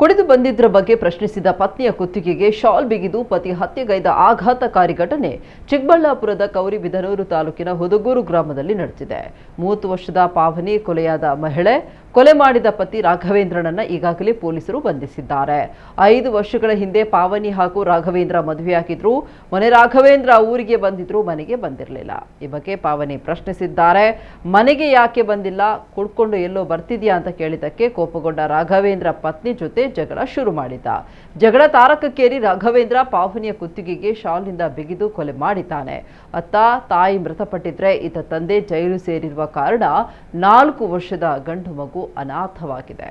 ಕುಡಿದು ಬಂದಿದ್ದರ ಬಗ್ಗೆ ಪ್ರಶ್ನಿಸಿದ ಪತ್ನಿಯ ಕುತ್ತಿಗೆಗೆ ಶಾಲ್ ಬಿಗಿದು ಪತಿ ಹತ್ಯೆಗೈದ ಆಘಾತಕಾರಿ ಘಟನೆ ಚಿಕ್ಕಬಳ್ಳಾಪುರದ ಕೌರಿಬಿದನೂರು ತಾಲೂಕಿನ ಹುದುಗೂರು ಗ್ರಾಮದಲ್ಲಿ ನಡೆದಿದೆ. 30 ವರ್ಷದ ಪಾವನಿ ಕೊಲೆಯಾದ ಮಹಿಳೆ, ಕೊಲೆ ಮಾಡಿದ ಪತಿ ರಾಘವೇಂದ್ರನನ್ನ ಈಗಾಗಲೇ ಪೊಲೀಸರು ಬಂಧಿಸಿದ್ದಾರೆ. 5 ವರ್ಷಗಳ ಹಿಂದೆ ಪಾವನಿ ಹಾಗೂ ರಾಘವೇಂದ್ರ ಮದುವೆಯಾಗಿದ್ರು. ಮೊನ್ನೆ ರಾಘವೇಂದ್ರ ಊರಿಗೆ ಬಂದಿದ್ರು, ಮನೆಗೆ ಬಂದಿರಲಿಲ್ಲ. ಈ ಬಗ್ಗೆ ಪಾವನಿ ಪ್ರಶ್ನಿಸಿದ್ದಾರೆ. ಮನೆಗೆ ಯಾಕೆ ಬಂದಿಲ್ಲ, ಕುಡ್ಕೊಂಡು ಎಲ್ಲೋ ಬರ್ತಿದ್ಯಾ ಅಂತ ಕೇಳಿದಕ್ಕೆ ಕೋಪಗೊಂಡ ರಾಘವೇಂದ್ರ ಪತ್ನಿ ಜೊತೆ ಜಗಳ ಶುರು ಮಾಡಿದ್ದ. ಜಗಳ ತಾರಕಕ್ಕೇರಿ ರಾಘವೇಂದ್ರ ಪಾವನಿಯ ಕುತ್ತಿಗೆಗೆ ಶಾಲ್ನಿಂದ ಬಿಗಿದು ಕೊಲೆ ಮಾಡಿದ್ದಾನೆ. ಅತ್ತ ತಾಯಿ ಮೃತಪಟ್ಟಿದ್ರೆ ಈತ ತಂದೆ ಜೈಲು ಸೇರಿರುವ ಕಾರಣ 4 ವರ್ಷದ ಗಂಡು ಮಗು ಅನಾಥವಾಗಿದೆ.